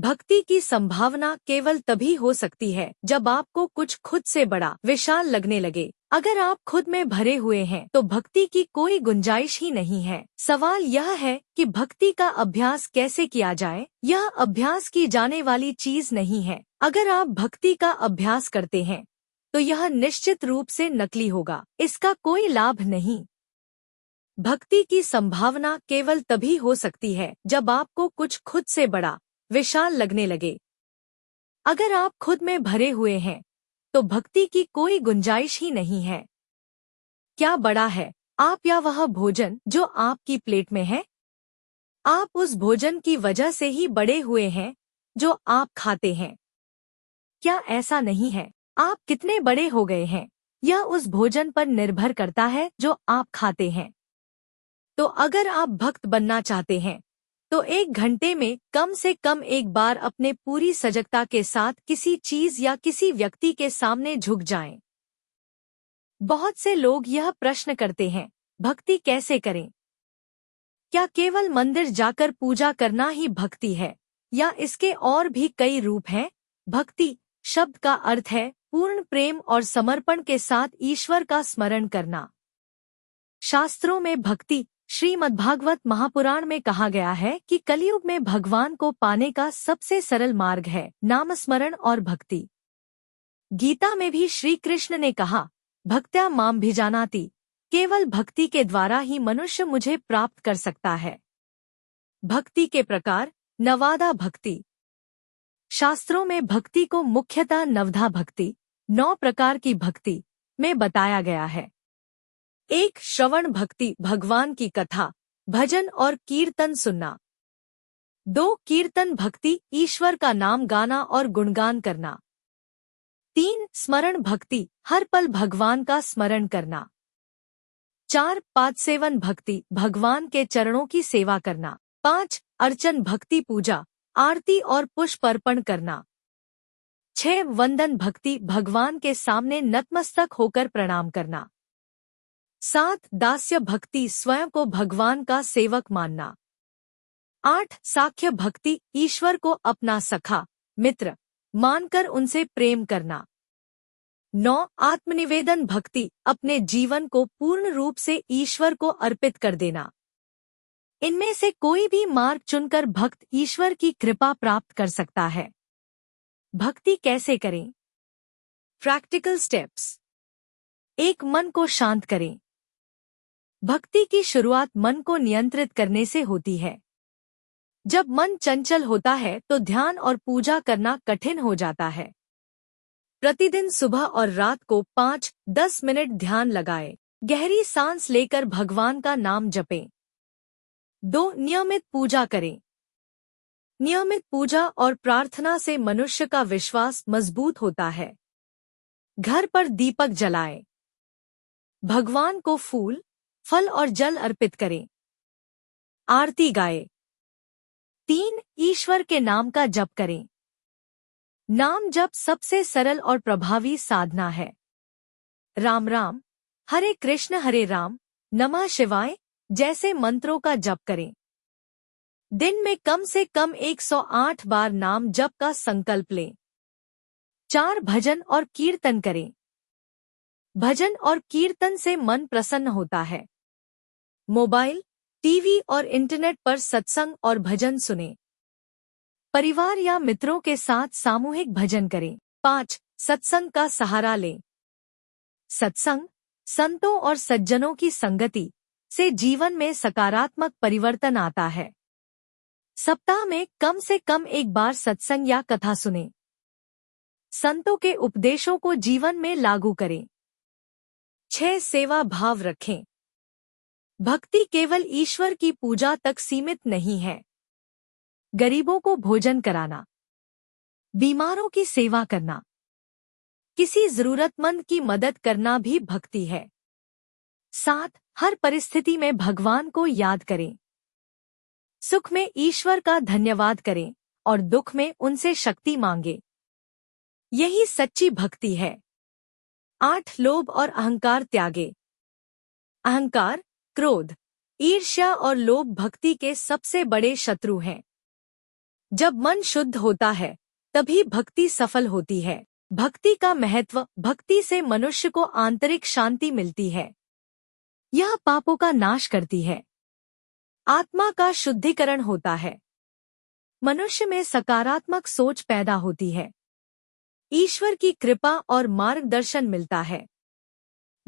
भक्ति की संभावना केवल तभी हो सकती है जब आपको कुछ खुद से बड़ा विशाल लगने लगे। अगर आप खुद में भरे हुए हैं तो भक्ति की कोई गुंजाइश ही नहीं है। सवाल यह है कि भक्ति का अभ्यास कैसे किया जाए। यह अभ्यास की जाने वाली चीज नहीं है। अगर आप भक्ति का अभ्यास करते हैं तो यह निश्चित रूप से नकली होगा। इसका कोई लाभ नहीं। भक्ति की संभावना केवल तभी हो सकती है जब आपको कुछ खुद से बड़ा विशाल लगने लगे। अगर आप खुद में भरे हुए हैं तो भक्ति की कोई गुंजाइश ही नहीं है। क्या बड़ा है, आप या वह भोजन जो आपकी प्लेट में है? आप उस भोजन की वजह से ही बड़े हुए हैं जो आप खाते हैं। क्या ऐसा नहीं है? आप कितने बड़े हो गए हैं यह उस भोजन पर निर्भर करता है जो आप खाते हैं। तो अगर आप भक्त बनना चाहते हैं तो 1 घंटे में कम से कम एक बार अपने पूरी सजगता के साथ किसी चीज या किसी व्यक्ति के सामने झुक जाएं। बहुत से लोग यह प्रश्न करते हैं, भक्ति कैसे करें? क्या केवल मंदिर जाकर पूजा करना ही भक्ति है या इसके और भी कई रूप हैं? भक्ति शब्द का अर्थ है पूर्ण प्रेम और समर्पण के साथ ईश्वर का स्मरण करना। शास्त्रों में भक्ति श्रीमद्भागवत महापुराण में कहा गया है कि कलयुग में भगवान को पाने का सबसे सरल मार्ग है नामस्मरण और भक्ति। गीता में भी श्री कृष्ण ने कहा, भक्त्या माम भिजानाति, केवल भक्ति के द्वारा ही मनुष्य मुझे प्राप्त कर सकता है। भक्ति के प्रकार। नवादा भक्ति। शास्त्रों में भक्ति को मुख्यतः नवधा भक्ति 9 प्रकार की भक्ति में बताया गया है। 1. श्रवण भक्ति, भगवान की कथा भजन और कीर्तन सुनना। 2. कीर्तन भक्ति, ईश्वर का नाम गाना और गुणगान करना। 3. स्मरण भक्ति, हर पल भगवान का स्मरण करना। 4. पादसेवन भक्ति, भगवान के चरणों की सेवा करना। 5. अर्चन भक्ति, पूजा आरती और पुष्प अर्पण करना। 6. वंदन भक्ति, भगवान के सामने नतमस्तक होकर प्रणाम करना। 7. दास्य भक्ति, स्वयं को भगवान का सेवक मानना। 8. साख्य भक्ति, ईश्वर को अपना सखा मित्र मानकर उनसे प्रेम करना। 9. आत्मनिवेदन भक्ति, अपने जीवन को पूर्ण रूप से ईश्वर को अर्पित कर देना। इनमें से कोई भी मार्ग चुनकर भक्त ईश्वर की कृपा प्राप्त कर सकता है। भक्ति कैसे करें? Practical steps. 1. मन को शांत करें। भक्ति की शुरुआत मन को नियंत्रित करने से होती है। जब मन चंचल होता है तो ध्यान और पूजा करना कठिन हो जाता है। प्रतिदिन सुबह और रात को 5-10 मिनट ध्यान लगाएं। गहरी सांस लेकर भगवान का नाम जपें। 2. नियमित पूजा करें। नियमित पूजा और प्रार्थना से मनुष्य का विश्वास मजबूत होता है। घर पर दीपक जलाएं। भगवान को फूल, फल और जल अर्पित करें। आरती गाएं। 3. ईश्वर के नाम का जप करें। नाम जप सबसे सरल और प्रभावी साधना है। राम राम, हरे राम, नमः शिवाय जैसे मंत्रों का जप करें। दिन में कम से कम 108 बार नाम जप का संकल्प लें। 4. भजन और कीर्तन करें। भजन और कीर्तन से मन प्रसन्न होता है। मोबाइल, टीवी और इंटरनेट पर सत्संग और भजन सुनें। परिवार या मित्रों के साथ सामूहिक भजन करें। 5. सत्संग का सहारा लें। सत्संग, संतों और सज्जनों की संगति से जीवन में सकारात्मक परिवर्तन आता है। सप्ताह में कम से कम एक बार सत्संग या कथा सुनें। संतों के उपदेशों को जीवन में लागू करें। 6. सेवा भाव रखें। भक्ति केवल ईश्वर की पूजा तक सीमित नहीं है। गरीबों को भोजन कराना, बीमारों की सेवा करना, किसी जरूरतमंद की मदद करना भी भक्ति है। 7. हर परिस्थिति में भगवान को याद करें। सुख में ईश्वर का धन्यवाद करें और दुख में उनसे शक्ति मांगे। यही सच्ची भक्ति है। 8. लोभ और अहंकार त्यागे। अहंकार, क्रोध, ईर्ष्या और लोभ भक्ति के सबसे बड़े शत्रु हैं। जब मन शुद्ध होता है तभी भक्ति सफल होती है। भक्ति का महत्व। भक्ति से मनुष्य को आंतरिक शांति मिलती है। यह पापों का नाश करती है। आत्मा का शुद्धिकरण होता है। मनुष्य में सकारात्मक सोच पैदा होती है। ईश्वर की कृपा और मार्गदर्शन मिलता है।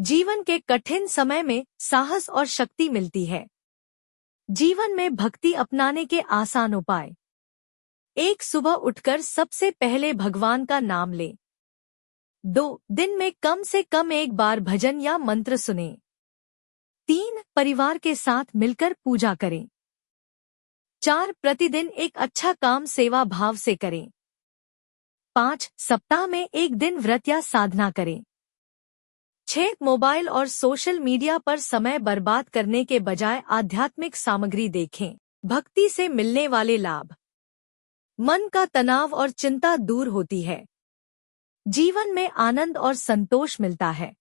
जीवन के कठिन समय में साहस और शक्ति मिलती है। जीवन में भक्ति अपनाने के आसान उपाय। एक, सुबह उठकर सबसे पहले भगवान का नाम लें। 2, दिन में कम से कम एक बार भजन या मंत्र सुनें। 3, परिवार के साथ मिलकर पूजा करें। 4, प्रतिदिन एक अच्छा काम सेवा भाव से करें। 5, सप्ताह में एक दिन व्रत या साधना करें। 6, मोबाइल और सोशल मीडिया पर समय बर्बाद करने के बजाय आध्यात्मिक सामग्री देखें। भक्ति से मिलने वाले लाभ। मन का तनाव और चिंता दूर होती है। जीवन में आनंद और संतोष मिलता है।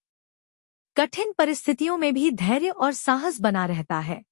कठिन परिस्थितियों में भी धैर्य और साहस बना रहता है।